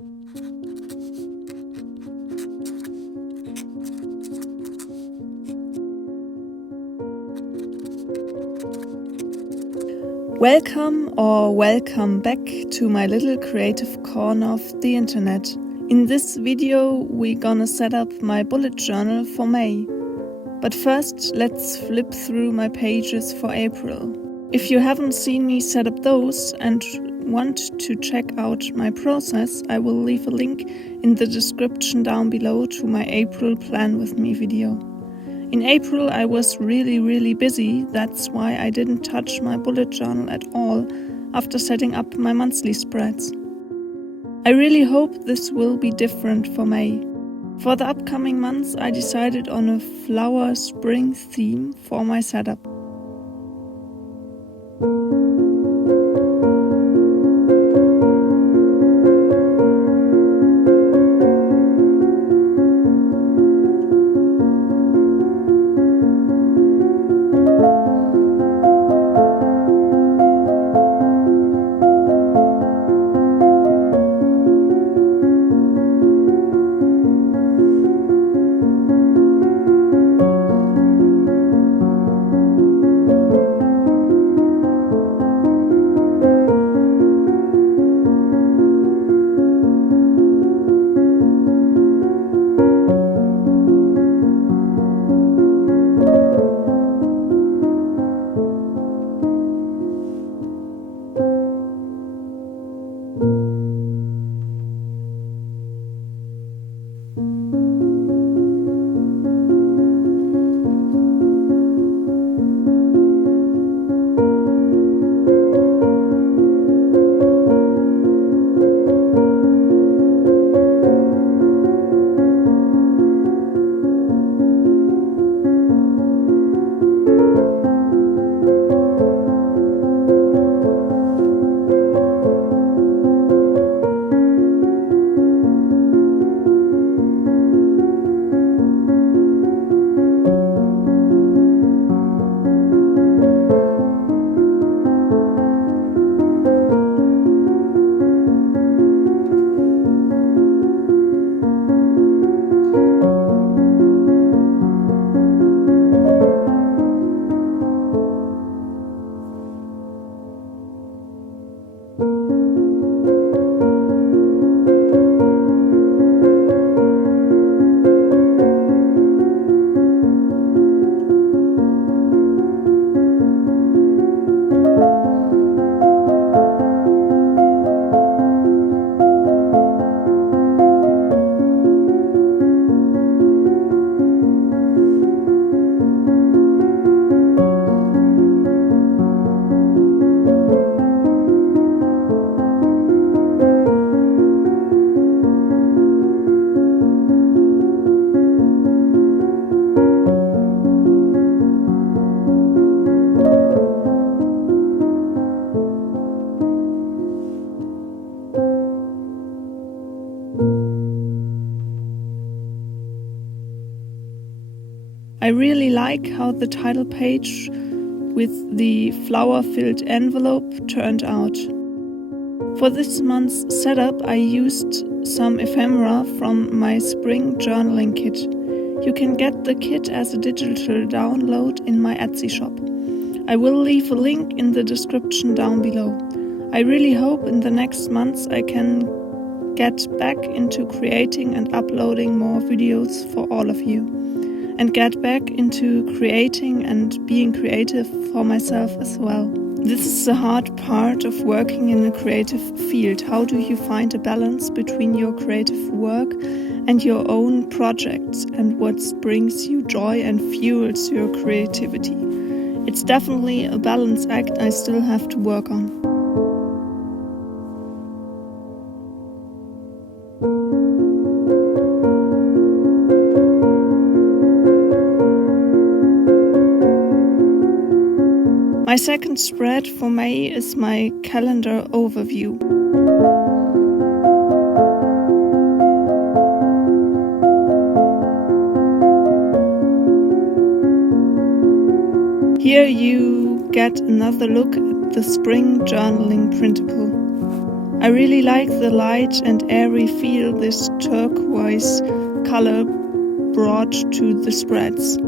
Welcome back to my little creative corner of the internet. In this video we're gonna set up my bullet journal for May. But first let's flip through my pages for April. If you haven't seen me set up those and want to check out my process, I will leave a link in the description down below to my April Plan With Me video. In April I was really busy, that's why I didn't touch my bullet journal at all after setting up my monthly spreads. I really hope this will be different for May. For the upcoming months I decided on a flower spring theme for my setup. I really like how the title page with the flower-filled envelope turned out. For this month's setup I used some ephemera from my spring journaling kit. You can get the kit as a digital download in my Etsy shop. I will leave a link in the description down below. I really hope in the next months I can get back into creating and uploading more videos for all of you. And get back into creating and being creative for myself as well. This is the hard part of working in a creative field. How do you find a balance between your creative work and your own projects and what brings you joy and fuels your creativity? It's definitely a balance act I still have to work on. My second spread for May is my calendar overview. Here you get another look at the spring journaling printable. I really like the light and airy feel this turquoise color brought to the spreads.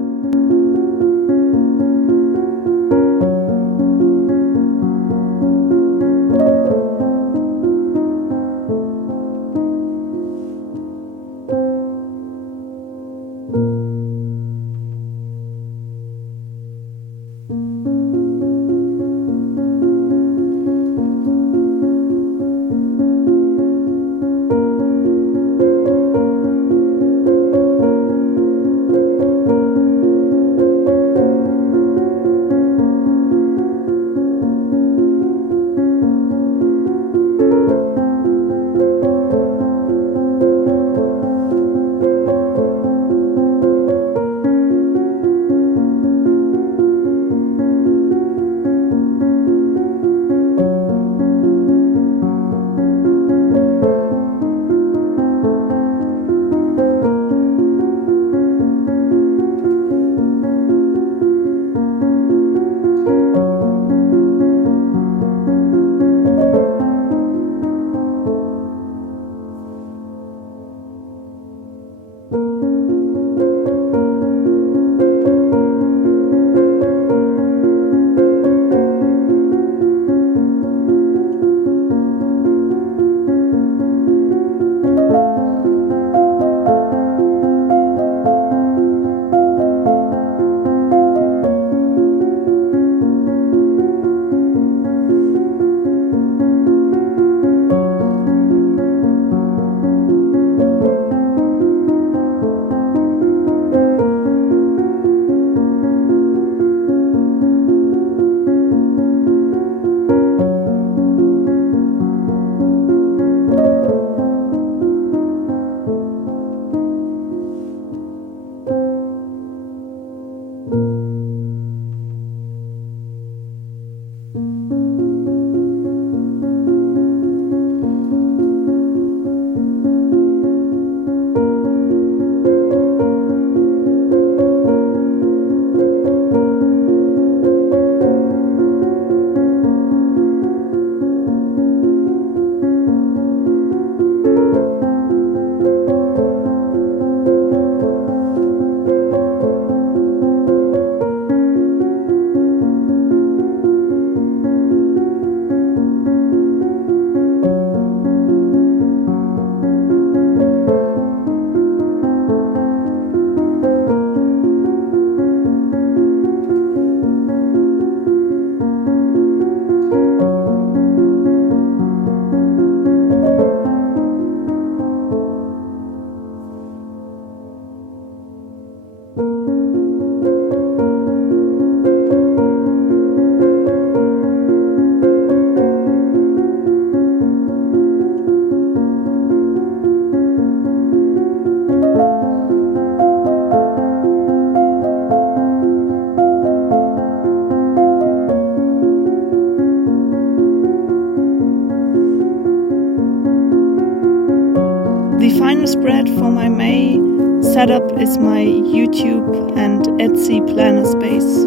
The final spread for my May setup is my YouTube and Etsy planner space.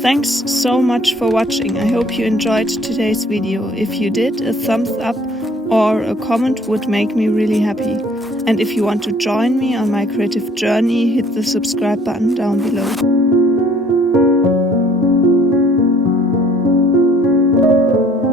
Thanks so much for watching. I hope you enjoyed today's video. If you did, a thumbs up or a comment would make me really happy. And if you want to join me on my creative journey, hit the subscribe button down below.